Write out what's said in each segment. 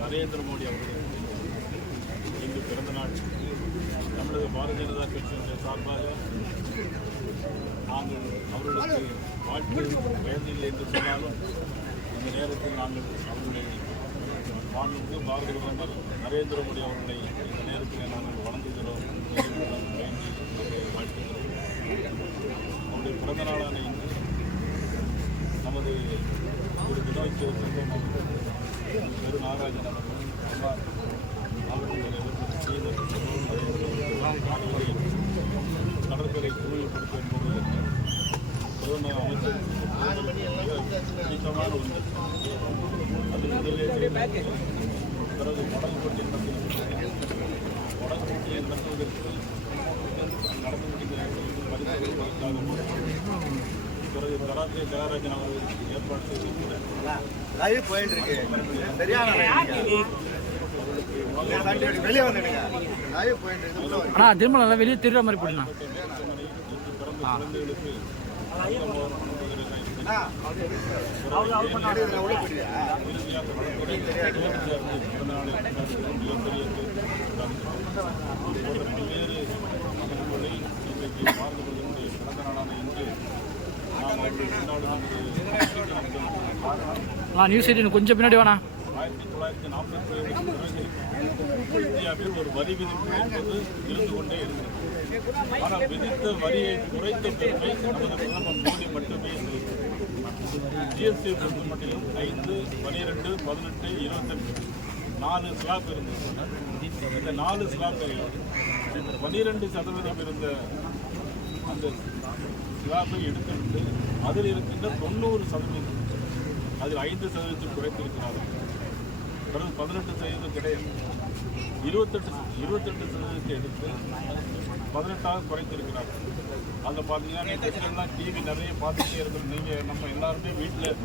நரேந்திர மோடி அவர்கள் இன்று பிறந்த நாள் தமிழக பாரதிய ஜனதா கட்சியினுடைய சார்பாக நாங்கள் அவர்களுக்கு வாழ்த்து வயதில்லை என்று சொன்னாலும் இந்த நேரத்தில் நாங்கள் அவர்களை மாண்புமிகு பாரத பிரதமர் நரேந்திர மோடி அவர்களை நாங்கள் வணங்குகிறோம் வாழ்த்துகிறோம் அவருடைய பிறந்த நாளான இன்று நமது ஒரு வினோய் சிவசங்கம் திரு நாகராஜன் அவர்கள் அவர்கள் செய்த கடற்கரை தூய்மைப்படுத்தும் என்பது பிரதமர் அமைச்சர் பிடித்தமான ஒன்று. அது முதலிலே பிறகு படகு போட்டி நடந்து கராத்தே ஜெயராஜன் அவர்கள் ஏற்பாடு செய்திருக்கிறார் லைவ் போயிட்டு இருக்கு சரியான வெளியே வந்துடுங்க. அண்ணா திரும்ப நல்லா வெளியே தெரியுற மாதிரி போடுண்ணா. குழந்தைகளுக்கு அண்ணா, எடுங்க, உள்ள போயிடுறியா? பல்வேறு நிகழ்வுகளை இன்றைக்கு பாரத பிரதமருடைய பிறந்த நாளான இன்று நாம் அவர்கள் கொண்டாடும் காரணம் நியூஸ் எயிட்டின் கொஞ்சம் பின்னாடி வேணா ஆயிரத்தி தொள்ளாயிரத்தி நாற்பத்தி இந்தியாவில் ஒரு வரி விதிப்பு என்பது இருந்து கொண்டே இருக்கிறது ஆனால் விதித்த வரியை குறைத்த பெருமை நமது பிரதமர் மோடி மட்டுமே ஜிஎஸ்டி பொறுத்த மட்டும் ஐந்து பனிரெண்டு பதினெட்டு இருபத்தெட்டு நாலு ஸ்லாப் இருந்தது இந்த நாலு ஸ்லாப்பையும் பனிரெண்டு சதவீதம் இருந்த அந்த ஸ்லாப்பை எடுத்துவிட்டு அதில் இருக்கின்ற தொண்ணூறு சதவீதம் அதில் ஐந்து சதவீதத்தில் குறைத்திருக்கிறார்கள். கடந்த பதினெட்டு சதவீதம் கிடையாது. இருபத்தெட்டு இருபத்தெட்டு சதவீதத்தை எடுத்து பதினெட்டாக குறைத்திருக்கிறார்கள். அதில் பார்த்தீங்கன்னா டிவி நிறைய பார்த்துட்டே இருக்கிறோம் நீங்கள் நம்ம எல்லாருமே வீட்டில்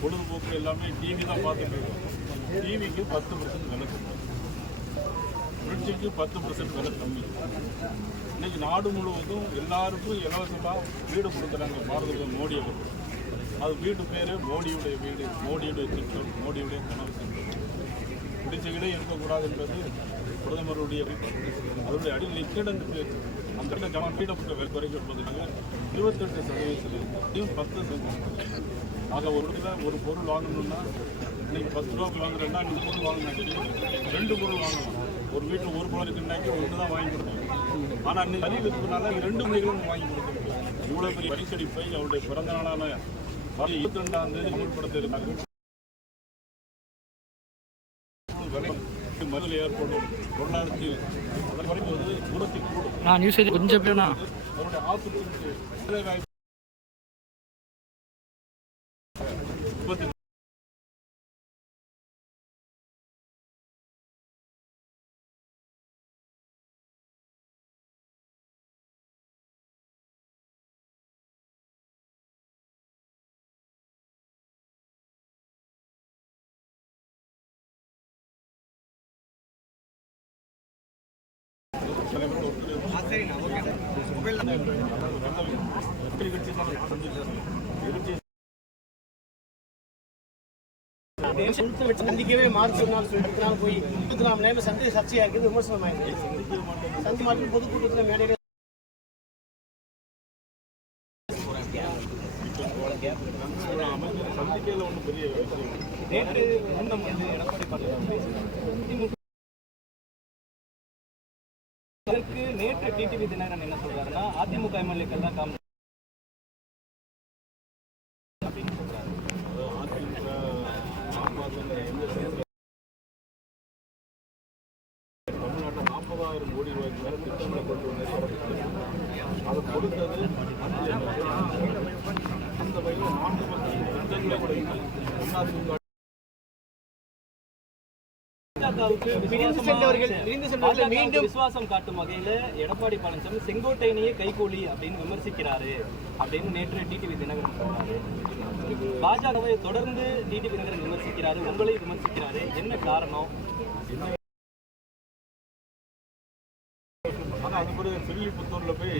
பொழுதுபோக்கு எல்லாமே டிவி தான் பார்த்துட்டு இருக்கோம். டிவிக்கு பத்து பர்சன்ட் விலை கம்மி. ஃப்ரிட்ஜுக்கு பத்து பர்சன்ட் விலை கம்மி. இன்னைக்கு நாடு முழுவதும் எல்லாருக்கும் இலவசமாக வீடு கொடுக்குறாங்க பாரத மோடி அவர்கள். அது வீட்டு பேர் மோடியுடைய வீடு மோடியுடைய திட்டம் மோடியுடைய கனவு திட்டம். குடிசைகளே இருக்கக்கூடாது என்பது பிரதமருடைய அதனுடைய அடியில் இக்கிடந்து பேர் அந்த இடத்துல ஜனம் வீடப்பட்ட விலை குறைக்கப்படுவதற்கு இருபத்தெட்டு சதவீதத்தில் பத்து சதவீதம். ஆக ஒரு இடத்துல ஒரு பொருள் வாங்கணும்னா இன்னைக்கு பத்து ரூபாய்க்கு வாங்குறேன்னா இந்த பொருள் வாங்கினாக்கி ரெண்டு பொருள் வாங்கணும். ஒரு வீட்டில் ஒரு பொருள் இருக்குன்னாக்கி ஒன்று தான் வாங்கி கொடுக்கணும். ஆனால் இன்னைக்கு வரி ரெண்டு முறைகளும் வாங்கி கொடுக்க முடியும் இவ்வளோ பெரிய வரிசடிப்பை அவருடைய பிறந்த நாளான இருபத்தி ரெண்டாம் தேதி அமல்படுத்த இருந்தார்கள் மதுரை ஏற்படும் பொருளாதாரத்தில் அதன் வரும்போது கூடும் அண்ணா நியூஸ் கொஞ்சம் பின்னாடி அவருடைய வேலைவாய்ப்பு உற்பத்தி சந்திக்கவே மார்ச் நாள் சொல்லிட்டு நாள் போய் இருபத்தி நாலு நேரம் சந்தி சர்ச்சையா இருக்குது விமர்சனம் ஆயிடுச்சு சந்தி மாற்றம் பொதுக்கூட்டத்தில் மேடையில் நேற்று முன்னம் வந்து எடப்பாடி பழனிசாமி இதற்கு நேற்று டிடிவி தினகரன் என்ன சொல்றாருன்னா அதிமுக எம்எல்ஏக்கள் தான் காம் அப்படின்னு அதிமுக தமிழ்நாட்டில் நாற்பதாயிரம் கோடி ரூபாய்க்கு மேலே திட்டங்களை கொண்டு வந்து அதை கொடுத்தது அந்த வகையில் நான்கு திட்டங்களை அதிமுக பிரிந்து சென்றவர்கள் பிரிந்து சென்றவர்கள் மீண்டும் விசுவாசம் காட்டும் வகையில எடப்பாடி பழனிசாமி செங்கோட்டையனையே கைகூலி அப்படின்னு விமர்சிக்கிறாரு அப்படின்னு நேற்று டிடிவி தினகரன் சொன்னாரு பாஜகவை தொடர்ந்து டிடிவி தினகரன் விமர்சிக்கிறாரு உங்களையும் விமர்சிக்கிறாரு. என்ன காரணம்? பண்ண அது பிறகு சிறுவில்லிபுத்தூர்ல போய்